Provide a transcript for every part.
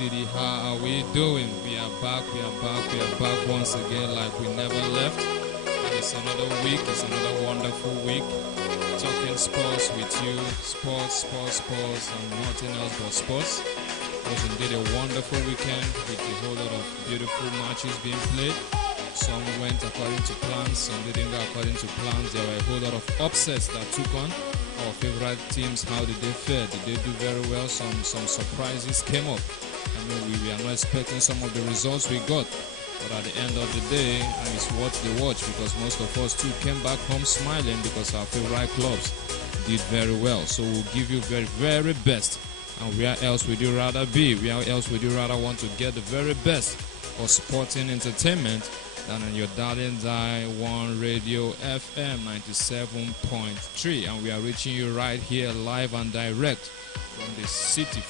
City. How are we doing? We are back once again like we never left. And it's another week, it's another wonderful week. Talking sports with you, sports, and nothing else but sports. It was indeed a wonderful weekend with a whole lot of beautiful matches being played. Some went according to plans, some didn't go according to plans. There were a whole lot of upsets that took on our favorite teams. How did they fare? Did they do very well? Some surprises came up. I mean, we are not expecting some of the results we got, but at the end of the day, it's worth the watch because most of us too came back home smiling because our favorite clubs did very well. So we'll give you very, very best. And where else would you rather be? Where else would you rather want to get the very best for sporting entertainment than on your darling dial 1Radio FM 97.3, and we are reaching you right here live and direct from the city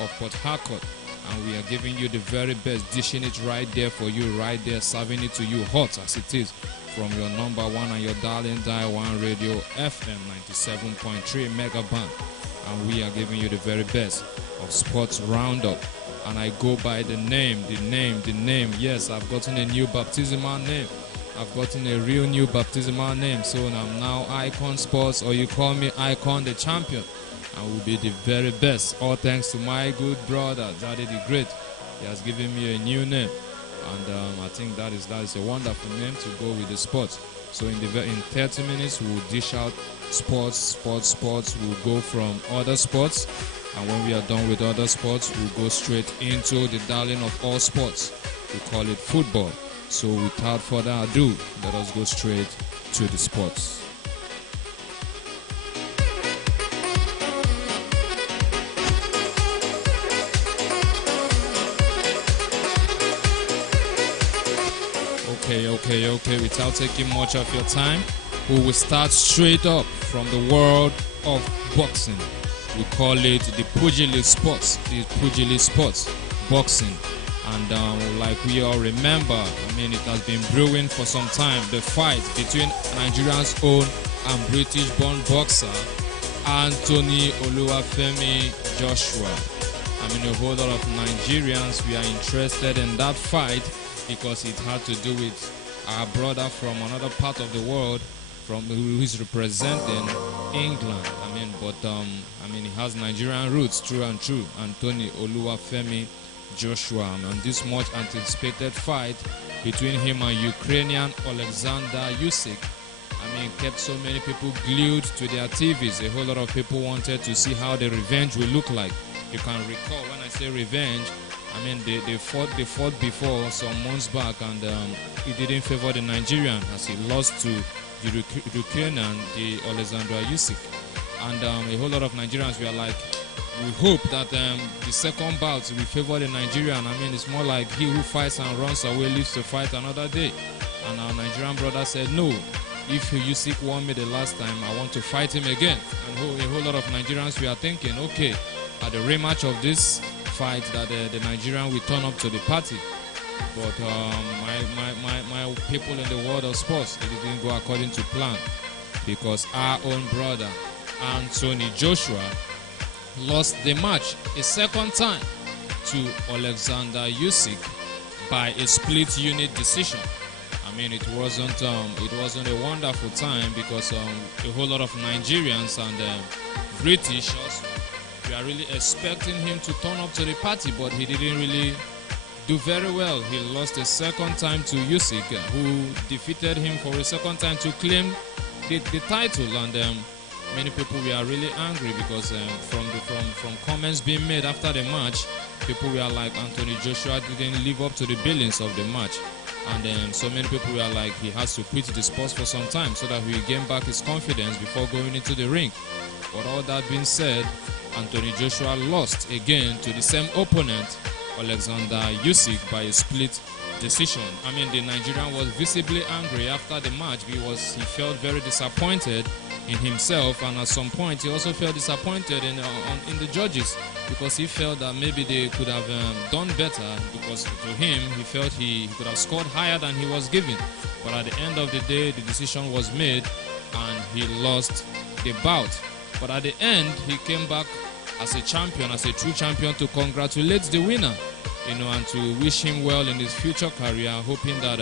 of Port Harcourt, and we are giving you the very best, dishing it right there for you, right there, serving it to you hot as it is from your number one and your darling dial 1Radio FM 97.3 megaband, and we are giving you the very best of sports roundup. And I go by the name. Yes, I've gotten a new baptismal name. I've gotten a real new baptismal name. So I'm now Icon Sports, or you call me Icon the Champion. I will be the very best. All thanks to my good brother, Daddy the Great. He has given me a new name. And I think that is a wonderful name to go with the sports. So in 30 minutes, we'll dish out sports. We'll go from other sports. And when we are done with other sports, we'll go straight into the darling of all sports. We call it football. So without further ado, let us go straight to the sports. Okay. Without taking much of your time, we will start straight up from the world of boxing. We call it the pugilist sports, boxing. And like we all remember, I mean, it has been brewing for some time, the fight between Nigeria's own and British-born boxer, Anthony Oluwafemi Joshua. I mean, a whole lot of Nigerians, we are interested in that fight because it had to do with our brother from another part of the world, who is representing England. He has Nigerian roots, true and true. Anthony Oluwafemi Joshua. And this much anticipated fight between him and Ukrainian Alexander Usyk, kept so many people glued to their TVs. A whole lot of people wanted to see how the revenge will look like. You can recall when I say revenge, they fought before some months back, and it didn't favor the Nigerian as he lost to the Ukrainian, the Alexander Usyk. And a whole lot of Nigerians were like, we hope that the second bout will favor the Nigerian. It's more like he who fights and runs away lives to fight another day. And our Nigerian brother said, no, if Usyk won me the last time, I want to fight him again. And a whole lot of Nigerians were thinking, okay, at the rematch of this fight, that the Nigerian will turn up to the party. But my people in the world of sports, it didn't go according to plan, because our own brother Anthony Joshua lost the match a second time to Alexander Usyk by a split unit decision. It wasn't a wonderful time because a whole lot of Nigerians and British also, we are really expecting him to turn up to the party, but he didn't really do very well. He lost a second time to Usyk, who defeated him for a second time to claim the title. And many people were really angry because from comments being made after the match, people were like, Anthony Joshua didn't live up to the billings of the match. And so many people were like, he has to quit the sports for some time so that he will gain back his confidence before going into the ring. But all that being said, Anthony Joshua lost again to the same opponent, Alexander Usyk, by a split decision. The Nigerian was visibly angry after the match because he felt very disappointed in himself, and at some point he also felt disappointed in the judges, because he felt that maybe they could have done better, because to him he felt he could have scored higher than he was given. But at the end of the day, the decision was made and he lost the bout. But at the end, he came back as a champion, as a true champion, to congratulate the winner, and to wish him well in his future career, hoping that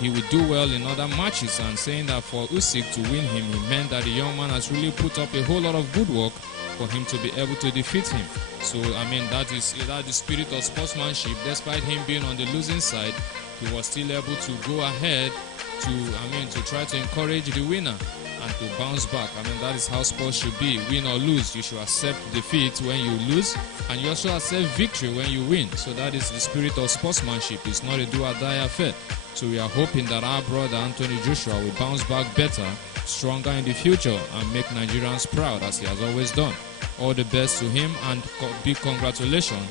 he would do well in other matches, and saying that for Usyk to win him, he meant that the young man has really put up a whole lot of good work for him to be able to defeat him. So, that is the spirit of sportsmanship. Despite him being on the losing side, he was still able to go ahead to try to encourage the winner and to bounce back. That is how sports should be. Win or lose, you should accept defeat when you lose, and you also accept victory when you win. So that is the spirit of sportsmanship. It's not a do or die affair. So we are hoping that our brother Anthony Joshua will bounce back better, stronger in the future, and make Nigerians proud as he has always done. All the best to him, and big congratulations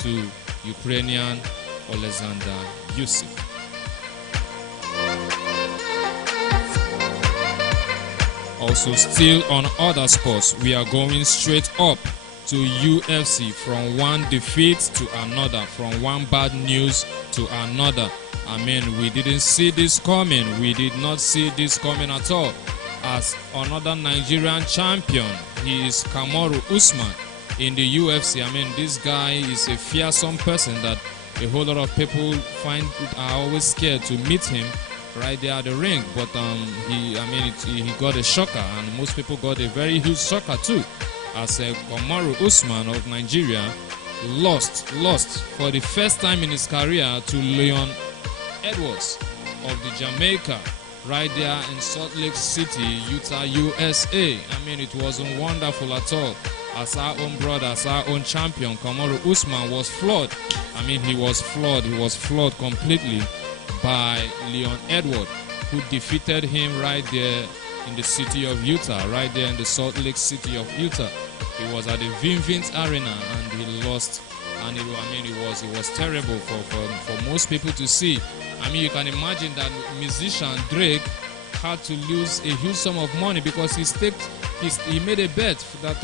to Ukrainian Alexander Usyk. Also, still on other sports, we are going straight up to UFC, from one defeat to another, from one bad news to another. We didn't see this coming. We did not see this coming at all. As another Nigerian champion, he is Kamaru Usman in the UFC. This guy is a fearsome person that a whole lot of people are always scared to meet him right there at the ring. But he got a shocker, and most people got a very huge shocker too. As Kamaru Usman of Nigeria lost for the first time in his career to Leon Edwards of the Jamaica, right there in Salt Lake City, Utah, USA. It wasn't wonderful at all. As our own brother, as our own champion, Kamaru Usman was flawed. He was flawed. He was flawed completely by Leon Edwards, who defeated him right there in the city of Utah, right there in the Salt Lake City of Utah. He was at the Vivint Arena and he lost. And it was terrible for most people to see. You can imagine that musician Drake had to lose a huge sum of money because he made a bet that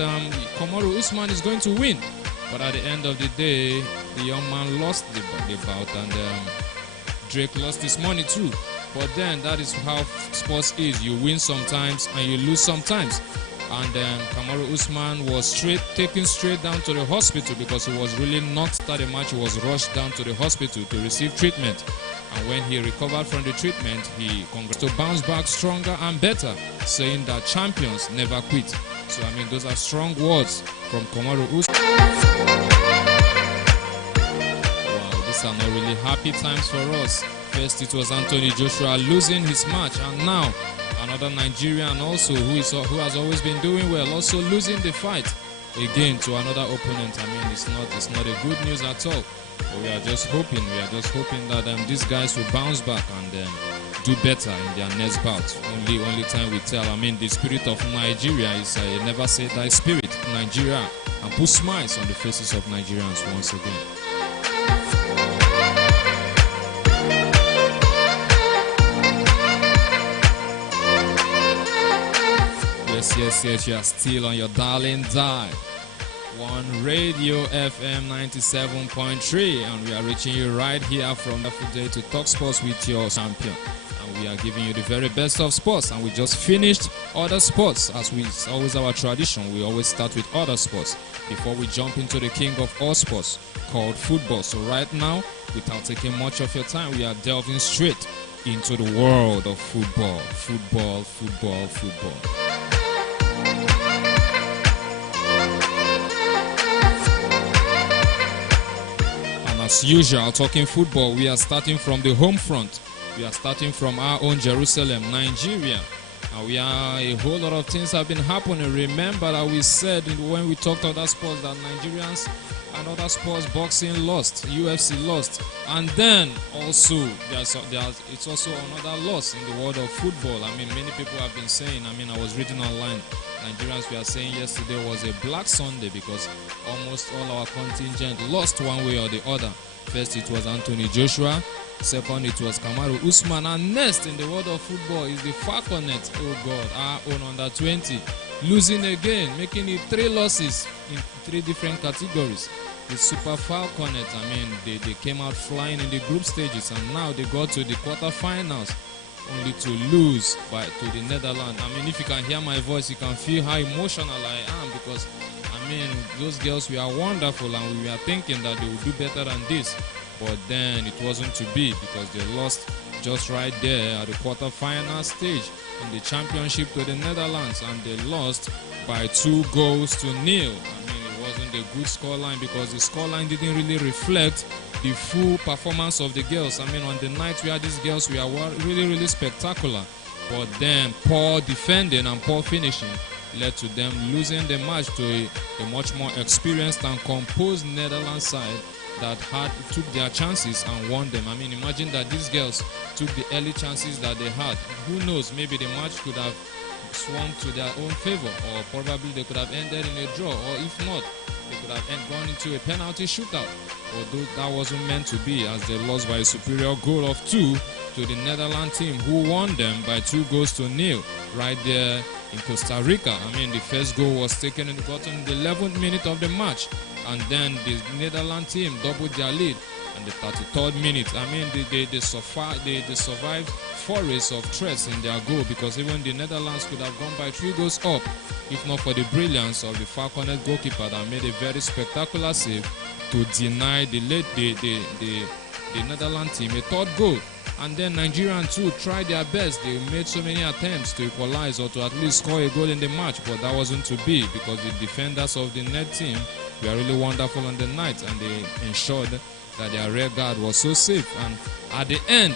Kamaru Usman is going to win. But at the end of the day, the young man lost the bout, and Drake lost his money too. But then that is how sports is. You win sometimes and you lose sometimes. And Kamaru Usman was taken straight down to the hospital because he was really knocked out of the match. He was rushed down to the hospital to receive treatment. And when he recovered from the treatment, he to bounce back stronger and better, saying that champions never quit. So those are strong words from Kamaru Usman. Wow, these are not really happy times for us. First it was Anthony Joshua losing his match, and now another Nigerian also who has always been doing well, also losing the fight again to another opponent. It's not a good news at all. But we are just hoping that these guys will bounce back and do better in their next bout. Only time we tell. The spirit of Nigeria is a never say die spirit. Nigeria, and put smiles on the faces of Nigerians once again. Yes, you are still on your darling dial. 1Radio FM 97.3, and we are reaching you right here from the day to talk sports with your champion. And we are giving you the very best of sports, and we just finished other sports. As it's always our tradition, we always start with other sports before we jump into the king of all sports called football. So right now, without taking much of your time, we are delving straight into the world of football. As usual, talking football, we are starting from the home front. We are starting from our own Jerusalem, Nigeria. And a whole lot of things have been happening. Remember that we said when we talked other sports that Nigerians and other sports, boxing lost, UFC lost. And then also, it's also another loss in the world of football. Many people have been saying, I was reading online, Nigerians were saying yesterday was a black Sunday because almost all our contingent lost one way or the other. First it was Anthony Joshua, second it was Kamaru Usman, and next in the world of football is the Falconet, oh God, our own under 20, losing again, making it 3 losses in 3 different categories. The Super Falconet, they came out flying in the group stages, and now they got to the quarterfinals only to lose to the Netherlands. If you can hear my voice, you can feel how emotional I am because mean, those girls were wonderful, and we were thinking that they would do better than this. But then it wasn't to be, because they lost just right there at the quarter-final stage in the championship to the Netherlands, and they lost by 2-0. I mean, it wasn't a good scoreline, because the scoreline didn't really reflect the full performance of the girls. I mean, on the night where these girls were really, really spectacular, but then poor defending and poor finishing led to them losing the match to a much more experienced and composed Netherlands side that took their chances and won them. I mean, imagine that these girls took the early chances that they had. Who knows, maybe the match could have swung to their own favor, or probably they could have ended in a draw, or if not, they could have gone into a penalty shootout. Although that wasn't meant to be, as they lost by a superior goal of 2 to the Netherlands team, who won them by 2-0 right there in Costa Rica. I mean, the first goal was taken in the 11th minute of the match, and then the Netherlands team doubled their lead in the 33rd minute. I mean, they survived 4 rays of threats in their goal, because even the Netherlands could have gone by 3 goals up if not for the brilliance of the Falconet goalkeeper that made a very spectacular save to deny the Netherlands team a 3rd goal. And then Nigerian too tried their best. They made so many attempts to equalize or to at least score a goal in the match, but that wasn't to be, because the defenders of the net team were really wonderful on the night, and they ensured that their rear guard was so safe. And at the end,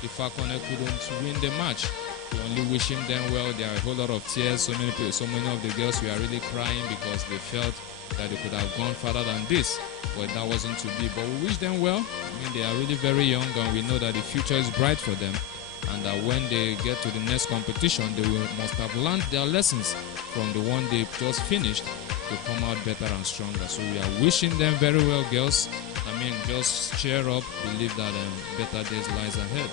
the Falconet couldn't win the match. We're only wishing them well. There are a whole lot of tears. So many of the girls were really crying, because they felt that they could have gone further than this, but that wasn't to be. But we wish them well. I mean, they are really very young, and we know that the future is bright for them, and that when they get to the next competition, they must have learned their lessons from the one they just finished to come out better and stronger. So we are wishing them very well, girls. I mean, just cheer up, believe that better days lies ahead.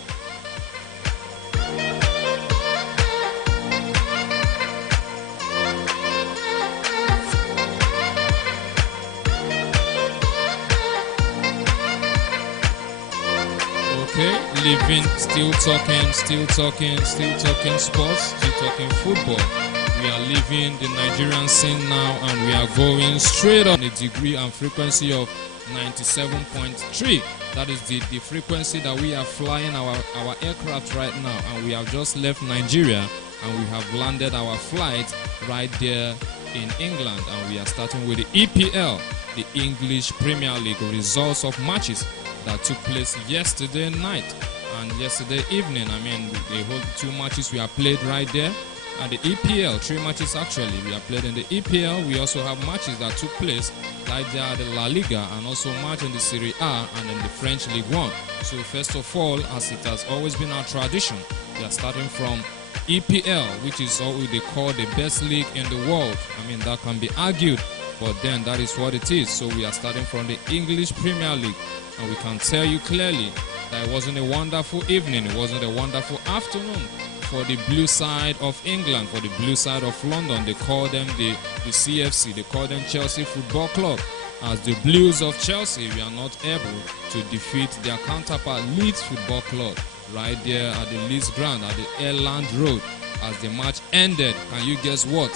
Okay, still talking sports, still talking football. We are leaving the Nigerian scene now, and we are going straight on the degree and frequency of 97.3. That is the frequency that we are flying our aircraft right now, and we have just left Nigeria, and we have landed our flight right there in England, and we are starting with the EPL, the English Premier League results of matches that took place yesterday night and yesterday evening. I mean, the whole 2 matches we have played right there, and the EPL, 3 matches actually we have played in the EPL. We also have matches that took place right there at the La Liga, and also match in the Serie A and in the French League 1. So first of all, as it has always been our tradition, we are starting from EPL, which is what they call the best league in the world. I mean, that can be argued, but then that is what it is. So we are starting from the English Premier League, and we can tell you clearly that it wasn't a wonderful evening, it wasn't a wonderful afternoon for the blue side of England, for the blue side of London. They call them the CFC, they call them Chelsea Football Club, as the Blues of Chelsea were not able to defeat their counterpart Leeds Football Club right there at the Leeds ground at the Elland Road. As the match ended, can you guess what?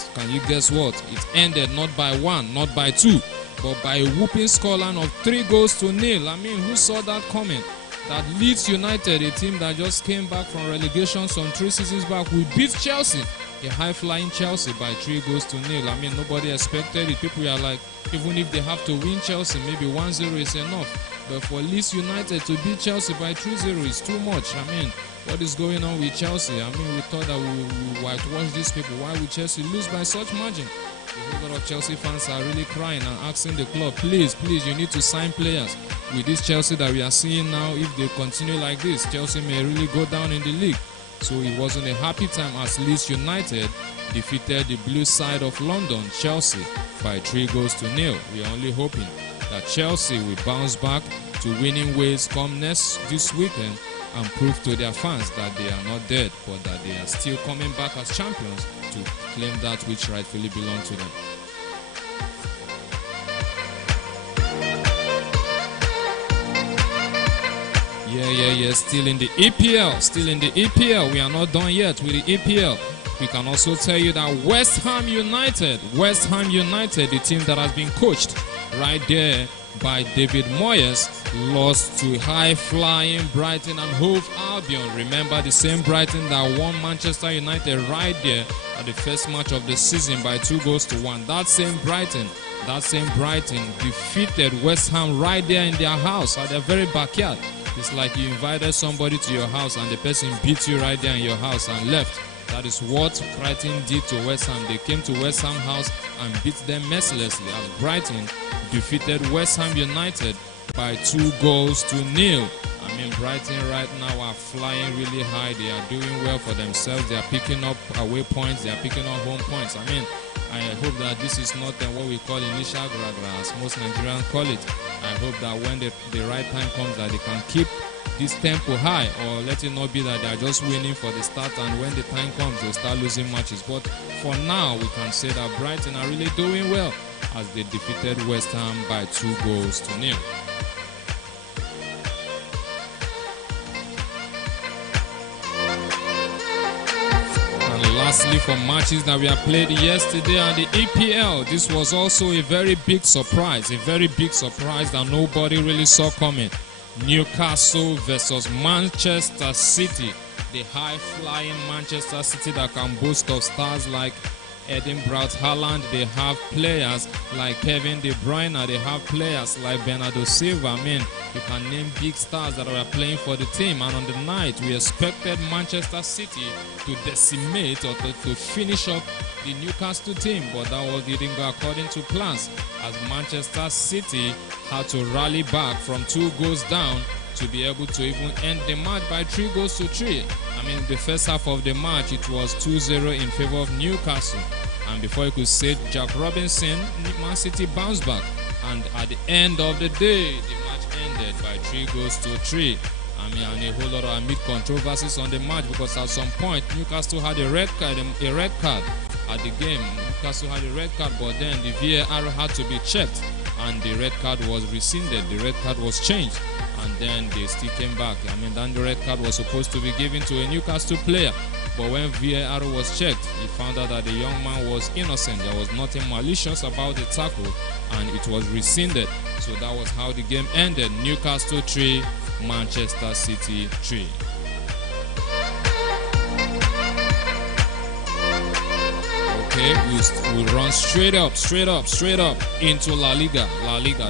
It ended not by 1, not by 2, but by a whooping scoreline of 3-0. I mean, who saw that coming? That Leeds United, a team that just came back from relegation some 3 seasons back, will beat Chelsea, a high-flying Chelsea, by 3-0. I mean, nobody expected it. People are like, even if they have to win Chelsea, maybe 1-0 is enough. But for Leeds United to beat Chelsea by 3-0 is too much. I mean, what is going on with Chelsea? I mean, we thought that we whitewash these people. Why would Chelsea lose by such margin? A whole lot of Chelsea fans are really crying and asking the club, please, you need to sign players. With this Chelsea that we are seeing now, if they continue like this, Chelsea may really go down in the league. So it wasn't a happy time as Leeds United defeated the blue side of London, Chelsea, by 3-0. We are only hoping that Chelsea will bounce back to winning ways come this weekend, and prove to their fans that they are not dead, but that they are still coming back as champions to claim that which rightfully belongs to them. Yeah, still in the EPL, we are not done yet with the EPL. We can also tell you that West Ham United, the team that has been coached right there by David Moyes, lost to high-flying Brighton and Hove Albion. Remember, the same Brighton that won Manchester United right there at the first match of the season by 2-1. That same Brighton defeated West Ham right there in their house, at their very backyard. It's like you invited somebody to your house and the person beat you right there in your house and left. That is what Brighton did to West Ham. They came to West Ham house and beat them mercilessly, as Brighton defeated West Ham United by 2-0. I mean, Brighton right now are flying really high. They are doing well for themselves. They are picking up away points. They are picking up home points. I mean, I hope that this is not what we call initial gragra, as most Nigerians call it. I hope that when the right time comes, that they can keep this tempo high, or let it not be that they are just winning for the start and when the time comes they'll start losing matches. But for now, we can say that Brighton are really doing well as they defeated West Ham by 2-0. And lastly, for matches that we have played yesterday and the EPL, this was also a very big surprise that nobody really saw coming. Newcastle versus Manchester City, the high-flying Manchester City that can boast of stars like Erling Braut Haaland. They have players like Kevin De Bruyne. They have players like Bernardo Silva. I mean, you can name big stars that are playing for the team. And on the night, we expected Manchester City to decimate or to finish up the Newcastle team, but that didn't go according to plans, as Manchester City had to rally back from 2 goals down to be able to even end the match by 3-3. I mean, the first half of the match, it was 2-0 in favor of Newcastle. And before you could say Jack Robinson, Man City bounced back. And at the end of the day, the match ended by 3-3. I mean, and a whole lot of amid controversies on the match, because at some point, Newcastle had a red card at the game. Newcastle had a red card, but then the VAR had to be checked, and the red card was rescinded. The red card was changed, and then they still came back. I mean, then the red card was supposed to be given to a Newcastle player, but when VAR was checked, he found out that the young man was innocent. There was nothing malicious about the tackle, and it was rescinded. So that was how the game ended. Newcastle 3, Manchester City 3. Okay, we run straight up into La Liga,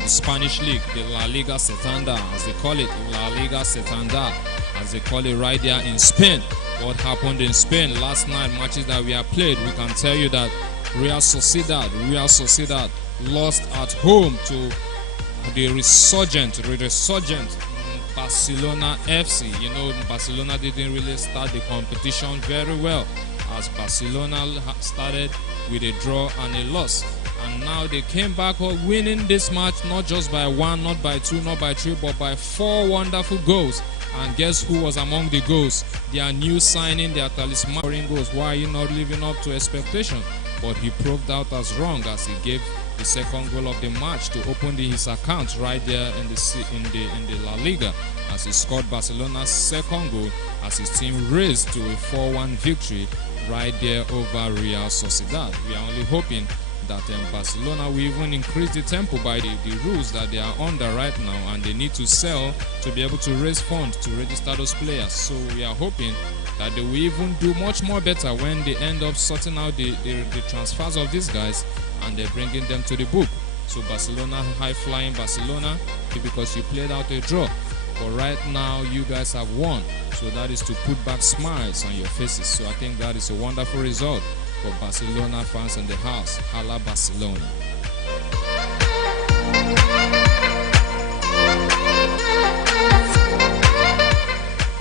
the Spanish league, the La Liga Santander, as they call it, La Liga Santander, as they call it right there in Spain. What happened in Spain last night, matches that we have played, we can tell you that Real Sociedad lost at home to the resurgent Barcelona FC. You know, Barcelona didn't really start the competition very well, as Barcelona started with a draw and a loss. And now they came back winning this match, not just by 1, not by 2, not by 3, but by 4 wonderful goals. And guess who was among the goals? Their new signing, their talisman goals. Why are you not living up to expectation? But he proved out as wrong, as he gave the second goal of the match to open his account right there in the La Liga, as he scored Barcelona's second goal, as his team raced to a 4-1 victory right there over Real Sociedad. We are only hoping that Barcelona will even increase the tempo by the rules that they are under right now, and they need to sell to be able to raise funds to register those players. So we are hoping that they will even do much more better when they end up sorting out the transfers of these guys and they're bringing them to the book. So Barcelona, high-flying Barcelona, because you played out a draw. But right now, you guys have won. So that is to put back smiles on your faces. So I think that is a wonderful result for Barcelona fans in the house. Hala Barcelona.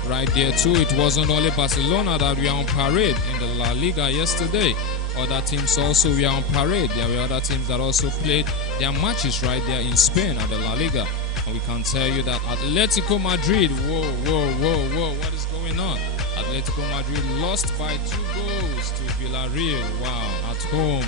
Right there too, it wasn't only Barcelona that were on parade in the La Liga yesterday. Other teams also were on parade. There were other teams that also played their matches right there in Spain at the La Liga. And we can tell you that Atletico Madrid, whoa, what is going on? Atletico Madrid lost by 2 goals to Villarreal. Wow, at home.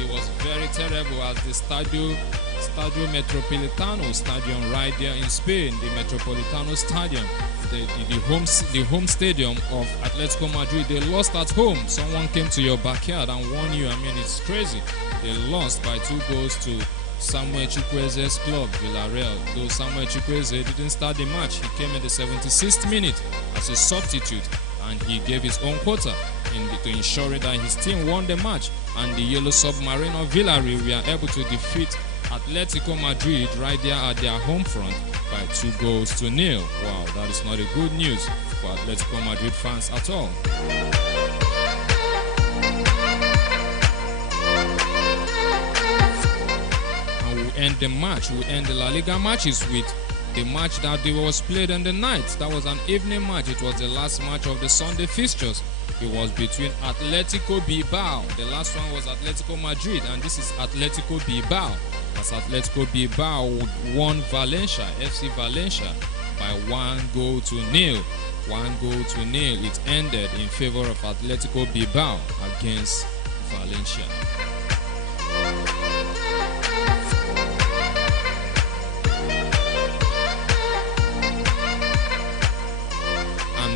It was very terrible, as the Stadio Stadio Metropolitano Stadium right there in Spain, the Metropolitano Stadium, the home stadium of Atletico Madrid. They lost at home. Someone came to your backyard and won you. I mean, it's crazy. They lost by 2 goals to Samuel Chukwueze's club, Villarreal. Though Samuel Chukwueze didn't start the match, he came in the 76th minute as a substitute, and he gave his own quota to ensure that his team won the match. And the Yellow Submarine of Villarreal were able to defeat Atletico Madrid right there at their home front by 2 goals to 0. Wow, that is not a good news for Atletico Madrid fans at all. And we end the match. We end the La Liga matches with the match that was played in the night. That was an evening match. It was the last match of the Sunday fixtures. It was between Atletico Bilbao. The last one was Atletico Madrid, and this is Atletico Bilbao. As Atletico Bilbao won Valencia, FC Valencia, by 1 goal to 0. 1 goal to 0. It ended in favor of Atletico Bilbao against Valencia.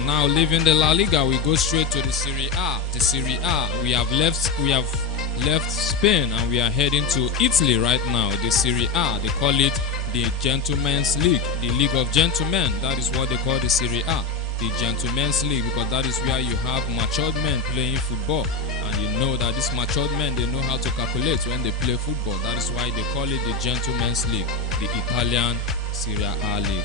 Now, leaving the La Liga, we go straight to the Serie A. The Serie A, we have left Spain and we are heading to Italy right now. The Serie A, they call it the Gentlemen's League, the League of Gentlemen. That is what they call the Serie A, the Gentlemen's League, because that is where you have matured men playing football. And you know that these matured men, they know how to calculate when they play football. That is why they call it the Gentlemen's League, the Italian Serie A League.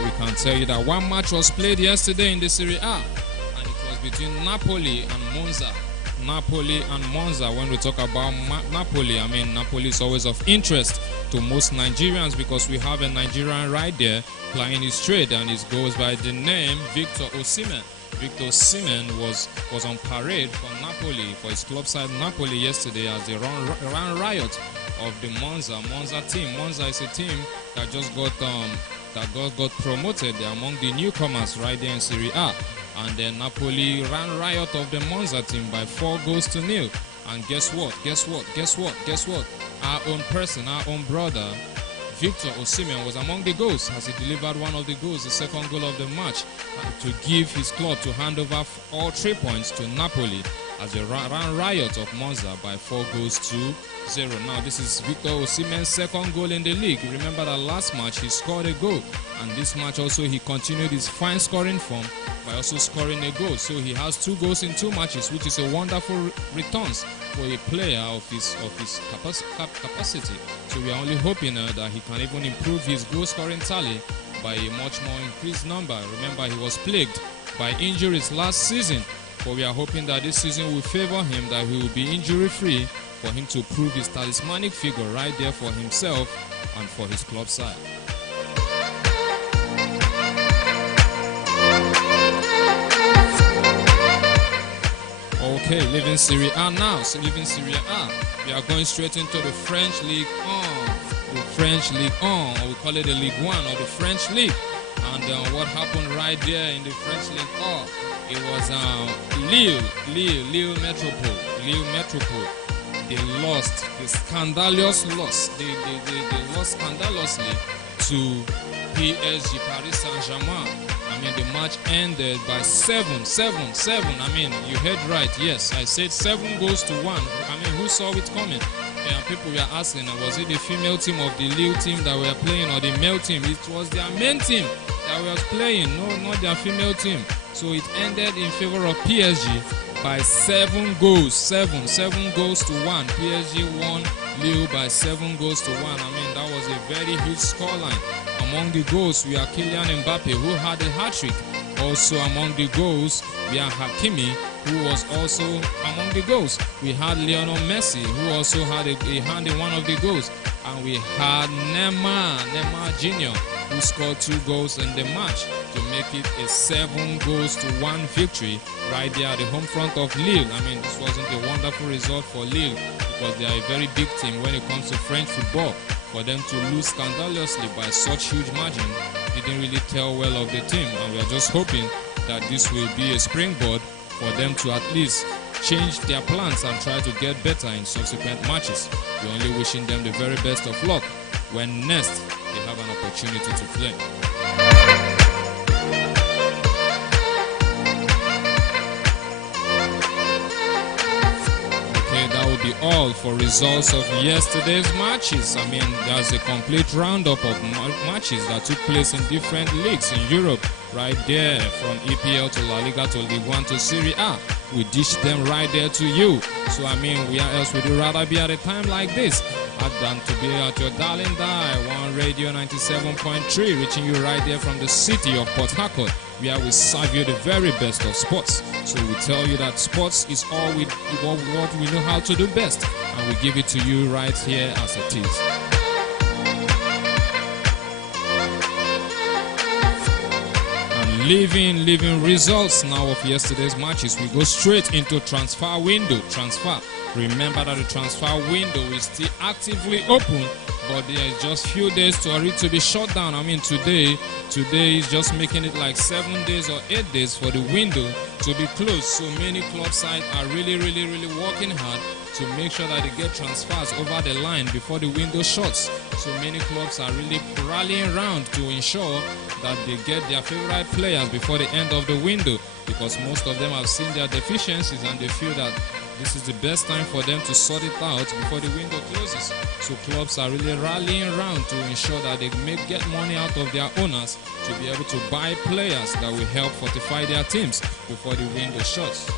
I can tell you that one match was played yesterday in the Serie A, and it was between Napoli and Monza. Napoli and Monza. When we talk about Napoli, I mean, Napoli is always of interest to most Nigerians because we have a Nigerian right there playing his trade, and it goes by the name Victor Osimhen. Victor Osimhen was on parade for Napoli, for his club side Napoli yesterday as they ran riot of the Monza team. Monza is a team that just got promoted. They're among the newcomers right there in Serie A. And then Napoli ran riot of the Monza team by 4 goals to 0. And guess what? Our own person, our own brother, Victor Osimhen, was among the goals as he delivered one of the goals, the second goal of the match, to give his club to hand over all 3 points to Napoli as they ran riot of Monza by 4 goals to 0. Now, this is Victor Osimhen's second goal in the league. Remember that last match he scored a goal, and this match also he continued his fine scoring form by also scoring a goal. So he has 2 goals in 2 matches, which is a wonderful return for a player of his capacity. So we are only hoping that he can even improve his goal scoring tally by a much more increased number. Remember, he was plagued by injuries last season, but we are hoping that this season will favor him, that he will be injury free, for him to prove his talismanic figure right there for himself and for his club side. Okay, leaving Serie A now. So leaving Serie A, we are going straight into the French League 1. The French League 1, or we call it the League 1 or the French League. And what happened right there in the French League 1? It was Lille Metropole. They lost, they lost scandalously to PSG, Paris Saint-Germain. I mean, the match ended by 7. I mean, you heard right. Yes, I said 7 goals to 1. I mean, who saw it coming? And people were asking, was it the female team of the Lille team that were playing or the male team? It was their main team that was playing, no, not their female team. So it ended in favor of PSG by 7 goals. 7 goals to 1. PSG won Lille by 7 goals to 1. I mean, that was a very huge scoreline. Among the goals, we have Kylian Mbappe, who had a hat-trick. Also among the goals, we have Hakimi, who was also among the goals. We had Lionel Messi, who also had a hand in one of the goals. And we had Neymar Jr., who scored 2 goals in the match to make it a 7 goals to 1 victory right there at the home front of Lille. I mean, this wasn't a wonderful result for Lille because they are a very big team when it comes to French football. For them to lose scandalously by such huge margin didn't really tell well of the team, and we are just hoping that this will be a springboard for them to at least change their plans and try to get better in subsequent matches. We're only wishing them the very best of luck when next they have an opportunity to play. That will be all for results of yesterday's matches. I mean, there's a complete roundup of matches that took place in different leagues in Europe right there, from EPL to La Liga to Ligue 1 to Serie A. We dish them right there to you. So, I mean, where else would you rather be at a time like this than to be at your darling dial, 1Radio 97.3, reaching you right there from the city of Port Harcourt, where we serve you the very best of sports. So we tell you that sports is all what we know how to do best, and we give it to you right here as it is. And leaving results now of yesterday's matches, we go straight into transfer window. Remember that the transfer window is still actively open, but there is just few days for it to be shut down. I mean, today is just making it like 7 days or 8 days for the window to be closed. So many club sides are really working hard to make sure that they get transfers over the line before the window shuts. So many clubs are really rallying around to ensure that they get their favorite players before the end of the window, because most of them have seen their deficiencies and they feel that this is the best time for them to sort it out before the window closes. So clubs are really rallying around to ensure that they get money out of their owners to be able to buy players that will help fortify their teams before the window shuts.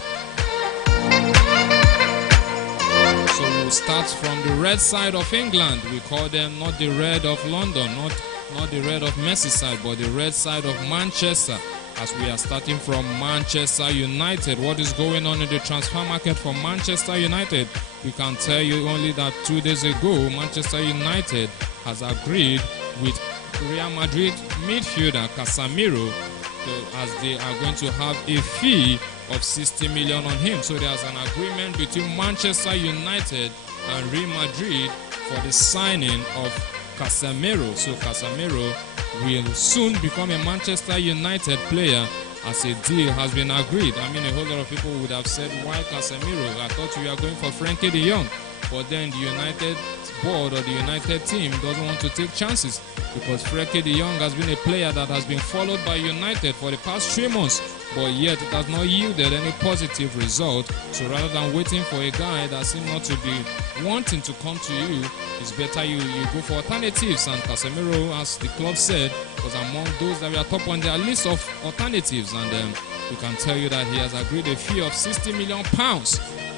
So we'll start from the red side of England. We call them not the red of London, not the red of Merseyside, but the red side of Manchester. As we are starting from Manchester United, what is going on in the transfer market for Manchester United? We can tell you only that 2 days ago, Manchester United has agreed with Real Madrid midfielder Casemiro, as they are going to have a fee of 60 million on him. So there's an agreement between Manchester United and Real Madrid for the signing of Casemiro. So Casemiro will soon become a Manchester United player as a deal has been agreed. I mean, a whole lot of people would have said, why Casemiro? I thought you were going for Frankie de Jong. But then the United board or the United team doesn't want to take chances, because Frankie de Jong has been a player that has been followed by United for the past 3 months, but yet it has not yielded any positive result. So rather than waiting for a guy that seems not to be wanting to come to you, it's better you go for alternatives. And Casemiro, as the club said, was among those that were top on their list of alternatives. And we can tell you that he has agreed a fee of £60 million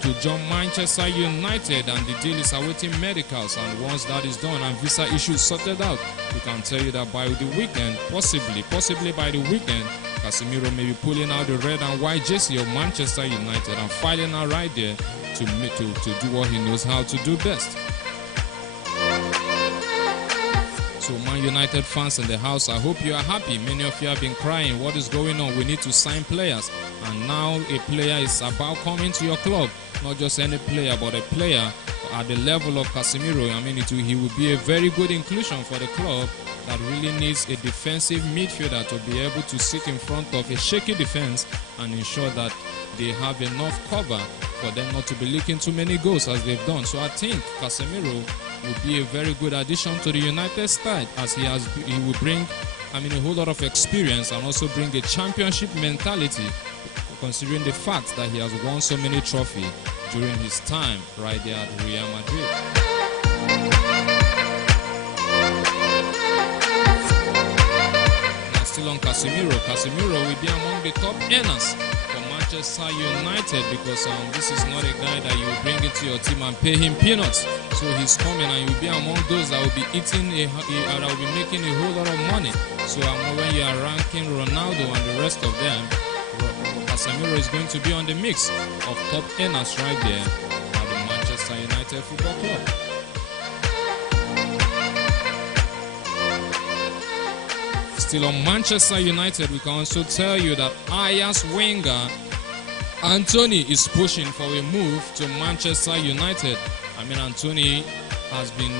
to join Manchester United, and the deal is awaiting medicals. And once that is done and visa issues sorted out, we can tell you that by the weekend, possibly by the weekend, Casemiro may be pulling out the red and white jersey of Manchester United and fighting out right there to do what he knows how to do best. So Man United fans in the house, I hope you are happy. Many of you have been crying, what is going on? We need to sign players. And now a player is about coming to your club. Not just any player, but a player at the level of Casemiro. I mean, he will be a very good inclusion for the club that really needs a defensive midfielder to be able to sit in front of a shaky defense and ensure that they have enough cover for them not to be leaking too many goals as they've done. So I think Casemiro will be a very good addition to the United side, as he will bring, a whole lot of experience and also bring a championship mentality, considering the fact that he has won so many trophies during his time right there at Real Madrid. Now still on Casemiro will be among the top earners for Manchester United, because this is not a guy that you will bring into your team and pay him peanuts. So he's coming and he will be among those that will be that will be making a whole lot of money. So when you are ranking Ronaldo and the rest of them, Casemiro is going to be on the mix of top earners right there at the Manchester United Football Club. Still on Manchester United, we can also tell you that Ajax winger Anthony is pushing for a move to Manchester United. Anthony has been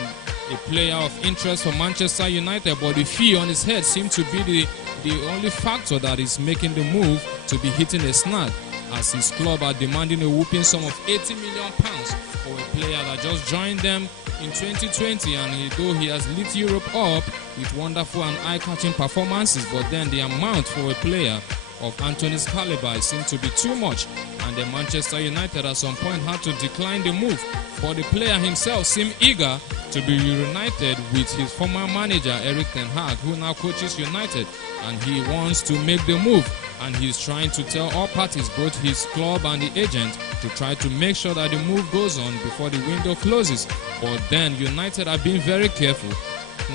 a player of interest for Manchester United, but the fee on his head seems to be the only factor that is making the move to be hitting a snag. as his club are demanding a whooping sum of £80 million for a player that just joined them in 2020, and though he has lit Europe up with wonderful and eye-catching performances, but then the amount for a player of Anthony's caliber seemed to be too much, and the Manchester United at some point had to decline the move. But the player himself seemed eager to be reunited with his former manager Erik ten Hag, who now coaches United, and he wants to make the move, and he's trying to tell all parties, both his club and the agent, to try to make sure that the move goes on before the window closes. But then United are being very careful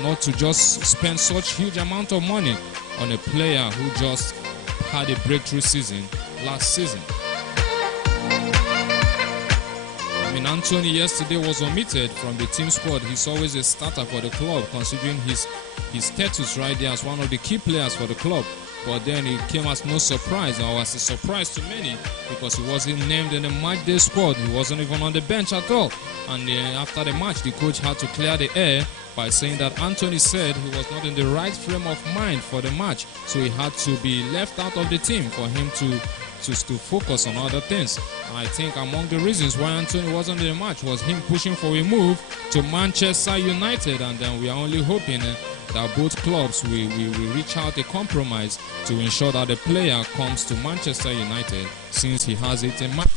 not to just spend such huge amount of money on a player who just had a breakthrough season last season. Anthony yesterday was omitted from the team squad. He's always a starter for the club, considering his status right there as one of the key players for the club. But then it came as no surprise, or as a surprise to many, because he wasn't named in the match day squad. He wasn't even on the bench at all. And after the match, the coach had to clear the air by saying that Anthony said he was not in the right frame of mind for the match, so he had to be left out of the team for him to focus on other things. And I think among the reasons why Anthony wasn't in the match was him pushing for a move to Manchester United, and then we are only hoping that both clubs will reach out a compromise to ensure that the player comes to Manchester United, since he has it in mind.